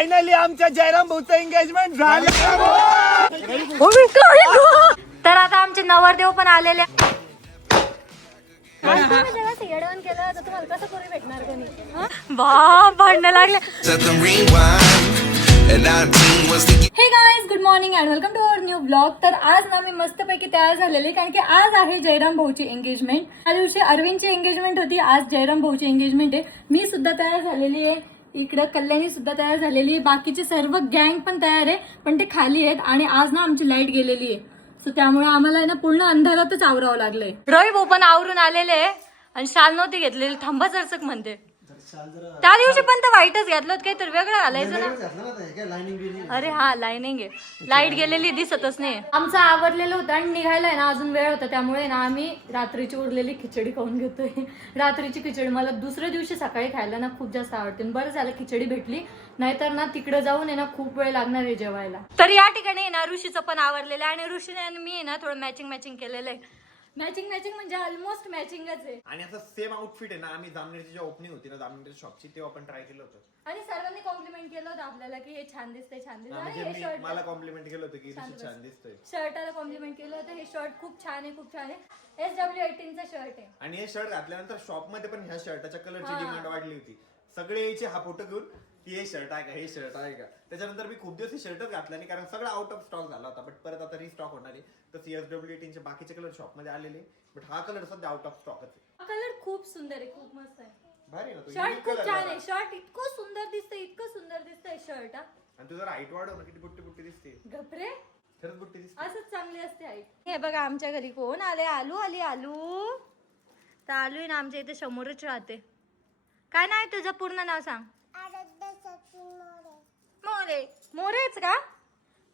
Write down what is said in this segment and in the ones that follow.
Finally आमच्या Jairam भाऊचं engagement झालं. तर आता आमचे नवरदेव पण आलेले. भांडण लागले. Hey guys, good morning and welcome to our new blog. तर आज ना मी मस्तपैकी तयार झालेले, कारण की आज आहे जयराम भाऊची एंगेजमेंट. त्या दिवशी अरविंदची एंगेजमेंट होती, आज जयराम भाऊची एंगेजमेंट आहे. मी सुद्धा तयार झालेली आहे, इकडं कल्याणी सुद्धा तयार झालेली आहे, बाकीचे सर्व गँग पण तयार आहे, पण ते खाली आहेत. आणि आज ना आमची लाईट गेलेली आहे, सो त्यामुळे आम्हाला ना पूर्ण अंधारातच आवरावं लागलंय. रवी भाऊ पण आवरून आलेले आहे आणि शाल नव्हती घेतलेली, थांबा जरसक म्हणते. त्या दिवशी पण तर वाईटच घेतलं, काहीतरी वेगळं घालायचं ना. अरे हा, लाईनिंग आहे, लाईट गेलेली दिसतच नाही. आमचं आवरलेलं होतं आणि निघायला ना अजून वेळ होता, त्यामुळे ना आम्ही रात्रीची उरलेली खिचडी खाऊन घेतोय. रात्रीची खिचडी मला दुसऱ्या दिवशी सकाळी खायला ना खूप जास्त आवडते. बरं झालं खिचडी भेटली, नाहीतर ना तिकडे जाऊन आहे ना खूप वेळ लागणार आहे जेवायला. तर या ठिकाणी ना ऋषीचं पण आवरलेलं आहे आणि ऋषीने आणि मी ना थोडं मॅचिंग केलेलं आहे. मॅचिंग म्हणजे ऑलमोस्ट मॅचिंगच आहे. आणि असं सेम आउटफिट आहे ना, आम्ही जामनेरची जेव्हा ओपनिंग होती ना जामनेर शॉपची, तेव्हा आपण ट्राय केलं होतं आणि सर्वांनी कॉम्प्लिमेंट केलं होतं आपल्याला की हे छान दिसतंय, छान दिसतंय. म्हणजे मला कॉम्प्लिमेंट केलं होतं की छान दिसतोय. शर्टाला कॉम्प्लिमेंट केलं होतं, हे शर्ट खूप छान आहे, खूप छान आहे. SW18 चा शर्ट आहे. आणि हे शर्ट घातल्यानंतर शॉप मध्ये पण ह्या शर्टाच्या कलरची डिमांड वाढली होती. सगळे यायचे हा फोटो घेऊन की हे शर्ट आहे का, हे शर्ट आहे का. त्याच्यानंतर मी खूप दिवस हे शर्टच घातला नाही, कारण सगळं आउट ऑफ स्टॉक झाला होता. बट परत आता रिस्टॉक होणार आहे. तसं SW18 चे बाकीचे कलर शॉप मध्ये आलेले, बट हा कलर सध्या आउट ऑफ स्टॉकच आहे. हा कलर खूप सुंदर आहे, खूप मस्त आहे. भारी ना तो शर्ट, खूप छान आहे शर्ट. इतकं सुंदर दिसतंय शर्ट. आणि तू जरा हाईट वाढव ना, किती बुट्टी दिसते. गपरे, खरंच बुट्टी दिसते. असंच चांगली असते हाईट. हे बघा आमच्या घरी कोण आले. आलू तर आलू आहे ना आमच्या इथे समोरच राहते. काय नाव आहे तुझं पूर्ण नाव सांग. मोरेच का?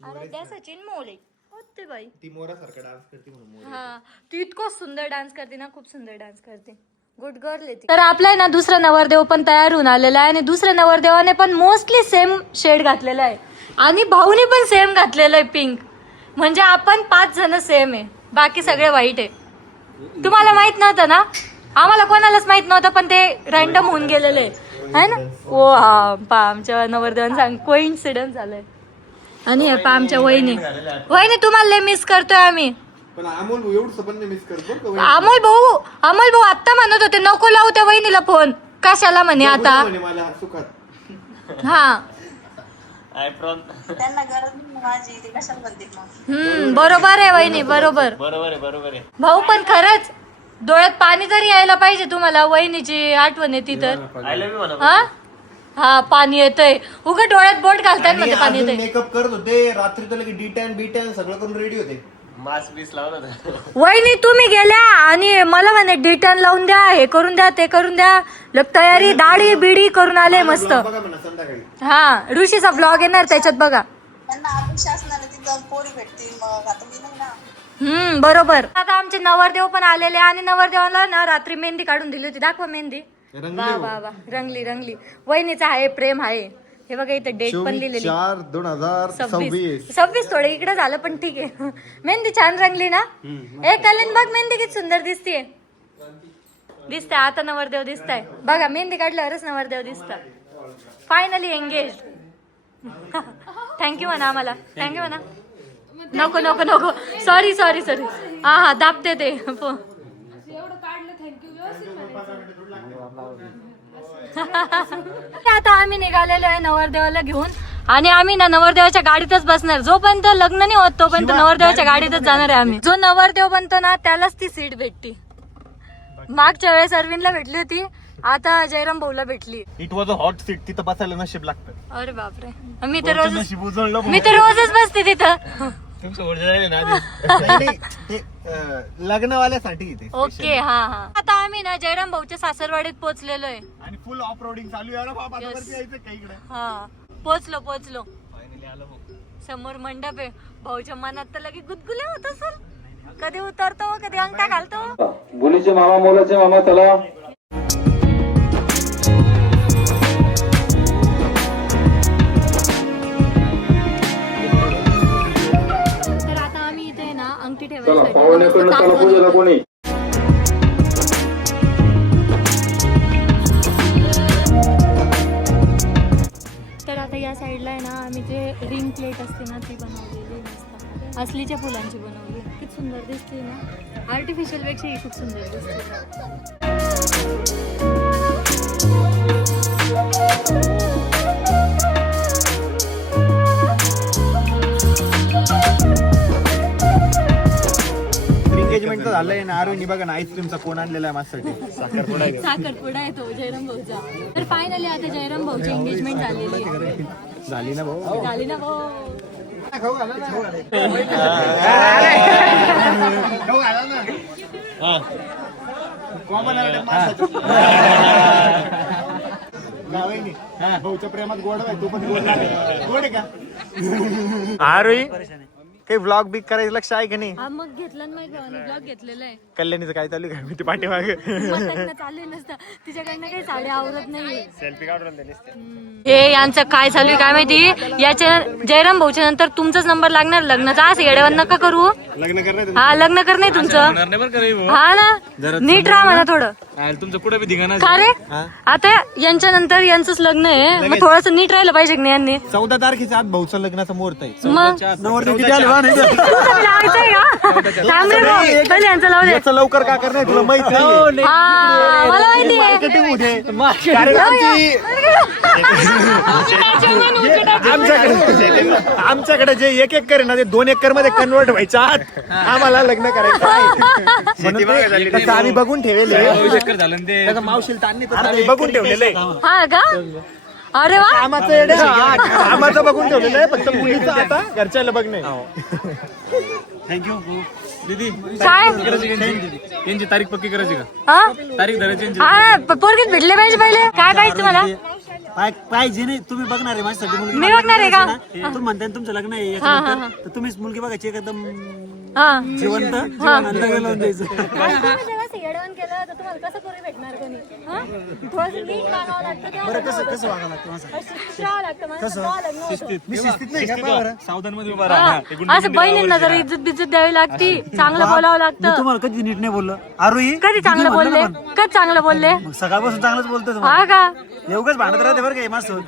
आराध्या सचिन मोरे होते बाई. ती मोरासारखा डान्स करते म्हणून. हा, ती इतकं सुंदर डान्स करते ना, खूप सुंदर डान्स करते. गुड गर्ल आहे ती. तर आपला ना दुसरा नवरदेव पण तयार होऊन आलेला आहे आणि दुसऱ्या नवरदेवाने पण मोस्टली सेम शेड घातलेला आहे आणि भाऊनी पण सेम घातलेलं आहे, पिंक. म्हणजे आपण 5 जण सेम आहे, बाकी सगळे व्हाईट आहे. तुम्हाला माहित नव्हतं ना? आम्हाला कोणालाच माहित नव्हतं, पण ते रॅन्डम होऊन गेलेलं आहे ना. ओ हा, पा आमच्या नवरदेवाने सांग कोइन्सिडन्स झालंय. आणि हे पा आमच्या वहिनी तुम्हाला लय मिस करतोय आम्ही. पण अमोल भाऊ एवढं पण नाही मिस करतो. अमोल भाऊ आता म्हणत होते नको लावू त्या वहिनीला फोन, कशाला म्हणे आता. मला सुखात. हा, त्यांना गरज नाही माझी, ते कशाला म्हणते मग. बरोबर आहे वहिनी, बरोबर आहे. भाऊ पण खरंच डोळ्यात पाणी तरी यायला पाहिजे तुम्हाला, वहिनीची आठवण येते तर. हा पाणी येतंय, उगा डोळ्यात बोट घालताय मध्ये पाणी येतंय. मेकअप करत होते रात्री, तर लगे D10 सगळं करून रेडी होते. मास्क बीस लावलं होतं. वहिनी तुम्ही गेल्या आणि मला म्हणे D10 लावून द्या, हे करून द्या, ते करून द्या. लोक तयारी दाढी बिडी करून आले मस्त. बघा म्हणा संध्याकाळी. हा, ऋषीचा ब्लॉग येणार त्याच्यात बघा. त्यांना अपेक्षा असणार तिथं पोरी भेटतील, मग आता मी नाही ना. बरोबर. आता आमचे नवरदेव पण आलेले आणि नवरदेवाला ना रात्री मेहंदी काढून दिली होती. दाखवा मेहंदी. वा रंगली. वहिनीचा आहे, प्रेम आहे. हे बघा इथे डेट पण लिहिलेली 4/2026. थोडे इकडे झालं पण ठीक आहे. मेहंदी छान रंगली ना. कल्याण बघ मेहंदी किती सुंदर दिसते. आता नवरदेव दिसताय बघा, मेहंदी काढल्यावरच नवरदेव दिसतात. Finally engage. थँक्यू म्हणा आम्हाला, थँक्यू म्हणा. नको सॉरी. हा दाबते ते. आता आम्ही निघालेलो आहे नवरदेवाला घेऊन आणि आम्ही ना नवरदेवाच्या गाडीतच बसणार. जोपर्यंत लग्न नाही होत तोपर्यंत नवरदेवाच्या गाडीतच जाणार आहे आम्ही. जो नवरदेव बनतो ना त्यालाच ती सीट भेटती. मागच्या वेळेस अरविंदला भेटली होती, आता जयराम भाऊला भेटली. It was a hot seat. तिथं बसायला नशीब लागतं. अरे बापरे, मी तर रोजच बसते तिथं. लग्नवाल्यासाठी. ओके, हा. आता आम्ही ना जयराम भाऊच्या सासरवाडीत पोहोचलेलो आहे आणि फुल ऑफ रोडिंग चालू आहे. हा, पोहोचलो. फायनली आलो. समोर मंडप आहे. भाऊच्या मनात तर लगे गुदगुल्या होत असेल. कधी उतरतो, कधी अंगठा घालतो. मुलीचे मामा, मुलाचे मामा, चला. तर आता आम्ही इथे ना अंगठी चला, ठेवायसाठी पाहुण्याकडनं चला पूजेला कोणी. तर आता या साईडला आहे ना आम्ही जे रिंग प्लेट असते ना ती बनवलेली मस्त असलीच्या फुलांची बनवली. किती सुंदर दिसते ना, आर्टिफिशियल पेक्षा ही खूप सुंदर दिसते. एंगेजमेंट तर झालंय ना. आरोही बघा ना आईस्क्रीमचा कोण आणलेला आहे माझ्यासाठी. साखरपुडा आहे तो जयराम भाऊचा. तर फायनली आता जयराम भाऊची एंगेजमेंट झालेली आहे. झाली ना भाऊ. झाली ना भाऊ. भाऊच्या प्रेमात गोड आहे, तू पण गोड लागेल. गोड आहे का आरोही? काही व्लॉग बिग करायचं लक्ष आहे का नाही? हा मग घेतलं ना ब्लॉग घेतलेला आहे. कल्याणीचं काय चालू काय मी पाठीमागे चालू नसतं तिच्याकडनं काही साडी आवरत नाही. सेल्फी काढून हे यांचं काय चालू आहे काय माहिती. याच्या जयराम भाऊच्या नंतर तुमचाच नंबर लागणार लग्नाचा. असं येड्यावर नका करू. लग्न करणार. हा लग्न कर नाही तुमचं. हा ना नीट राहा म्हणा थोडं. तुमचं कुठे बी धिंगाणा का रे आता यांच्या नंतर यांचंच लग्न आहे मग थोडस नीट राहिलं पाहिजे की नाही यांनी. 14 तारखेच्या आत भाऊचं लग्नाचा मुहूर्त आहे. मग लावायचंय का थांब रे भाऊ, पहिले यांचं लावू दे. याचं लवकर का करणार तुला माहित नाही. हा मला माहिती आहे. मार्केटिंग होते कारण आमच्याकडे जे 1 एकर आहे ना ते 2 एकर मध्ये कन्वर्ट व्हायच्या आत आम्हाला लग्न करायचं आहे. म्हणून ते आम्ही बघून ठेवले. त्याचं मावशील ताणणी तर आम्ही बघून ठेवलेलं आहे. हा का अरे वा आम्हाला बघून ठेवलेलं आहे. फक्त मुलीचं आता घरच्याला बघणे. थँक्यू दीदी. काय यांची तारीख पक्की करायची का? हा तारीख धरायची. हा पोरगीत भेटले पाहिजे पहिले. काय पाहिजे तुम्हाला? पाहिजे नाही तुम्ही बघणार आहे माझ्यासाठी मुलगी. मी बघणार आहे का? तुम्ही म्हणताय तुमचं लग्न आहे याच्यानंतर, तर तुम्हीच मुलगी बघायची एकदम हा जिवंत आणि लग्न लावून द्यायचं. बरं कसं वागावं लागतं मी शिस्तीत नाही का बरं. सावधान मध्ये उभा राहा. असं बहिणींना जरा इज्जत बिज्जत द्यावी लागती. चांगलं बोलावं मी लागतं. तुम्हाला कधी नीट नाही बोललो आरोही. कधी चांगलं बोलले कधी चांगलं बोलले. मग सकाळपासून चांगलंच बोलतोय हा तुम्हाला. का एवढंच भांडत राहते बरं का माझं.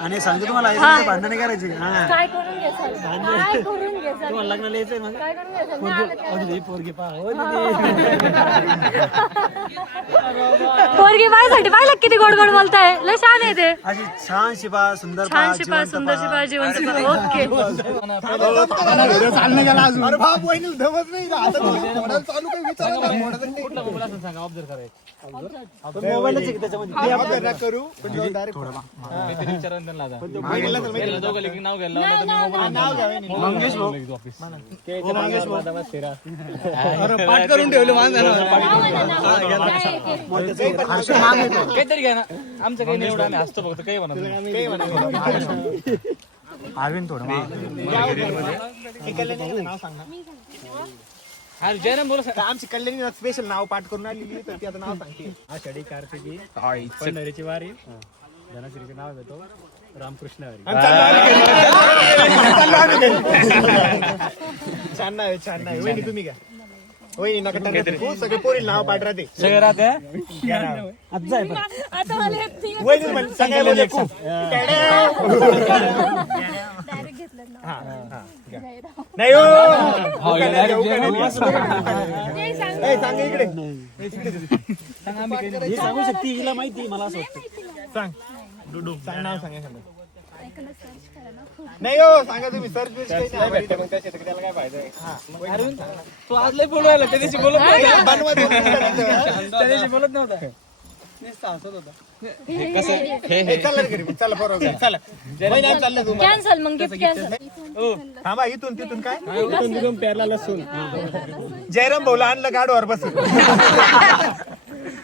आणि सांगतो तुम्हाला आई भांडण नाही करायची. हा काय करून घेसाल काय करून घेसाल तुम्हाला लग्नाला यायचंय मग. काय करून घेसाल नाही आलं काय? पोरगी पहा पोरगी बायसाठी पाहिलं किती गोड गोड बोलताय. लय छान आहे ते. अशी छान शिपा सुंदर छान शिपा सुंदर शिपा जीवन शिपा. ओके चालणं गेला अजून. अरे बाप वहिनी धमत नाही. आता थोडं चालू काही मोबाईलच आहे त्याच्यामध्ये. करू नाव घ्यायला पाठ करून ठेवलं काहीतरी घ्या ना. आमचं काही नाही एवढं आम्ही हसतो फक्त काही म्हणत. अरविंद थोडं नाव सांग ना. अरे जयराम बोला. आमची कल्याणी स्पेशल नाव पाठ करून आलेली तर ती आता नाव सांगते. आषाढी कार्तिकी पंढरीची वारी धनश्रीचे नाव घेतो रामकृष्ण हरी. छान नाव आहे छान नाव आहे. वहिनी तुम्ही का वहिनी नका टाकू. सगळे पोरील नाव पाठ राहते. सगळं राहते. आता मला येते. वहिनी म्हण सगळे बोलले खूप. डायरेक्ट घेतलं ना. नाही हो. सांग इकडे हे सांगू शकते हिला माहिती मला असं वाटतं. सांग डुडू सांग नाव सांगा. नाही हो सांगा तुम्ही सर्च त्याला काय फायदा. तू आज लय बोलवायला त्या दिवशी बोलत नव्हता. बनवा दे. त्या दिवशी बोलत नव्हता. चला घरी चला बरोबर चला. चाललं तुम्हाला कॅन्सल मग गिफ्ट कॅन्सल. थांबा इथून तिथून काय इथून पेरला लसूण. जयराम भाऊला आणलं गाडीवर बसून.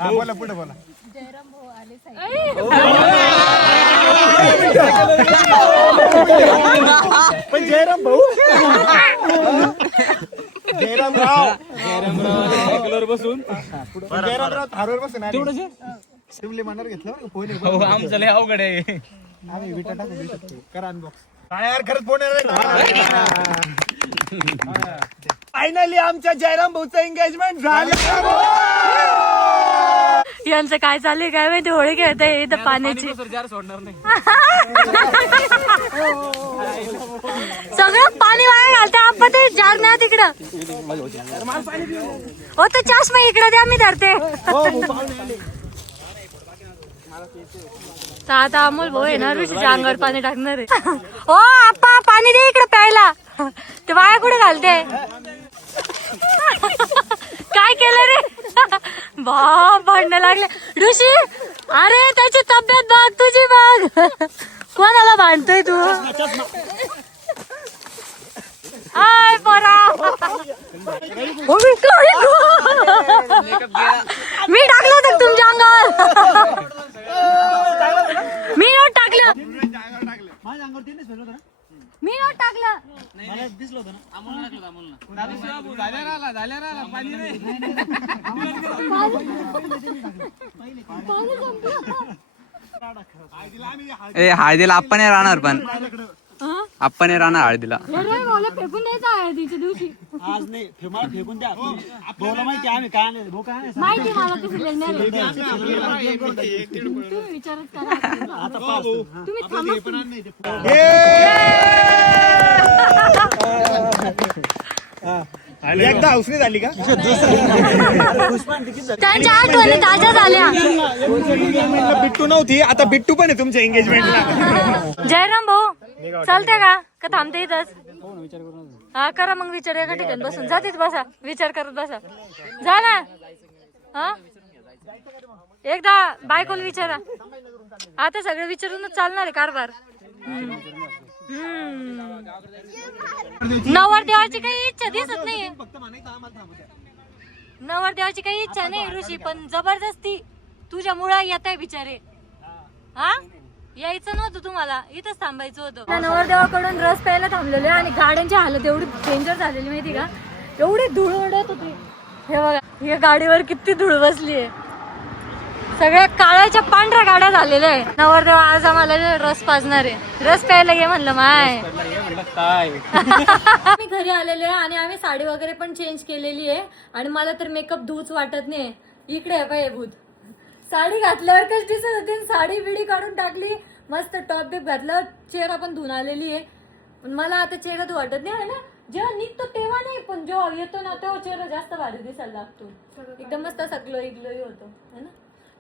हा बोला पुढे बोला. पण जयराम भाऊ जयरामराव बसून जयरामराव थारवर बसून शिवले मनावर घेतलं बरं फोन. हो आमचं लय अवघड आहे. आम्ही विटा टाकू करा अनबॉक्स. काय यार खरंच फोन फायनली आमच्या जयराम भाऊचं एंगेजमेंट झालं. यांचं काय चाललंय काय माहिती, होळी खेळताय इथं पाण्याची. सोडणार नाही. सगळं पाणी वाया घालते आपण ते जार नाही तिकडं. हो तो चष्मा इकडे द्या, मी धरते. तर आता अमोल भाऊ येणार ऋषीच्या अंगावर पाणी टाकणार आहे. ओ आप्पा पाणी दे इकडे प्यायला. ते वाया कुठे घालते. काय केलं रे. बाप भांडण लागले ऋषी. अरे त्याची तब्येत बघ, तुझी बघ. कोणाला भांडतोय तू. आय बरा. मी टाकलं होतं तुमच्या अंगावर. मी नोट टाकलं. मी नोट टाकलं. ए हळदीला आपण राहणार, पण आपण राहणार हळदीला. फेकून द्यायचं हळदीच्या दिवशी. आज नाही मला फेकून द्या. भाऊला माहिती आम्ही काय नाही, भाऊ काय नाही. माहिती मला कसं लग्न तुम्ही विचारच करा. तुम्ही एकदा औषधी झाली का. त्यांच्या आठवणी ताज्या झाल्या. बिट्टू नव्हती, आता बिट्टू पण आहे तुमच्या एंगेजमेंटला. जयराम भाऊ चालते का थांबते इथंच. हा करा मग विचार, एका ठिकाणी बसून जा तिथे बसा, विचार करत बसा. जा ना. हा एकदा बायकोला विचारा. आता सगळं विचारूनच चालणार आहे कारभार. नवरदेवाची काही इच्छा दिसत नाहीये. नवरदेवाची काही इच्छा नाही ऋषी, पण जबरदस्ती तुझ्यामुळे येत आहे बिचारे. हा यायचं नव्हतं तुम्हाला, इथंच थांबायचं होतं. नवरदेवाकडून रस प्यायला थांबलेले आणि गाड्यांची हालत एवढी डेंजर झालेली माहिती का. एवढी धूळ उडत होती. हे बघा या गाडीवर किती धूळ बसली आहे. सगळ्या काळ्याच्या पांढऱ्या गाड्या झालेल्या आहे. नवरदेव आज आम्हाला रस पाजणार आहे. रस प्यायला घे म्हणलं माय. मी घरी आलेले आहे आणि आम्ही साडी वगैरे पण चेंज केलेली आहे आणि मला तर मेकअप धूच वाटत नाही. इकडे आहे पाय भूत. साडी घातल्यावर कशी दिसत होती, साडी बिडी काढून टाकली, मस्त टॉप बिप घातलं, चेहरा पण धुवून आलेली आहे. पण मला आता चेहरा धु वाटत नाही आहे ना. जेव्हा निघतो तेव्हा नाही, पण जेव्हा येतो ना तेव्हा चेहरा जास्त भारी दिसायला लागतो. एकदम मस्त असा ग्लोई ग्लोई होतो है ना.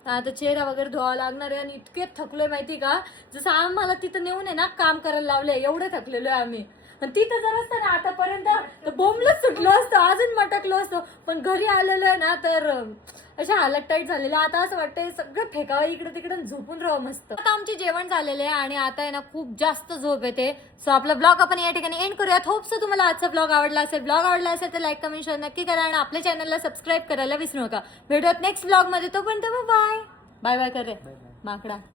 आता चेहरा वगैरे धुवावा लागणार आहे आणि इतके थकलोय माहिती का. जसं आम्हाला तिथं नेऊन आहे ना काम करायला लावलंय, एवढे थकलेलो आहे आम्ही. आणि तिथं जर असतं ना आतापर्यंत तर बोंबलच सुटलो असतो, अजून मटकलो असतो. पण घरी आलेलो आहे ना तर अशा हालत टाईट झालेल्या. आता असं वाटतंय सगळं फेकावं इकडे तिकडे, झोपून राहावं मस्त. आता आमचे जेवण झालेले आहे आणि आता आहे ना खूप जास्त झोप येते. सो आपला ब्लॉग आपण या ठिकाणी एंड करूयात. होप सो तुम्हाला आजचा ब्लॉग आवडला असेल. ब्लॉग आवडला असेल तर लाईक कमेंट शेअर नक्की करा आणि आपल्या चॅनलला सबस्क्राईब करायला विसरू नका. भेटूयात नेक्स्ट ब्लॉग मध्ये. तोपर्यंत बाय बाय बाय कर रे माकडा.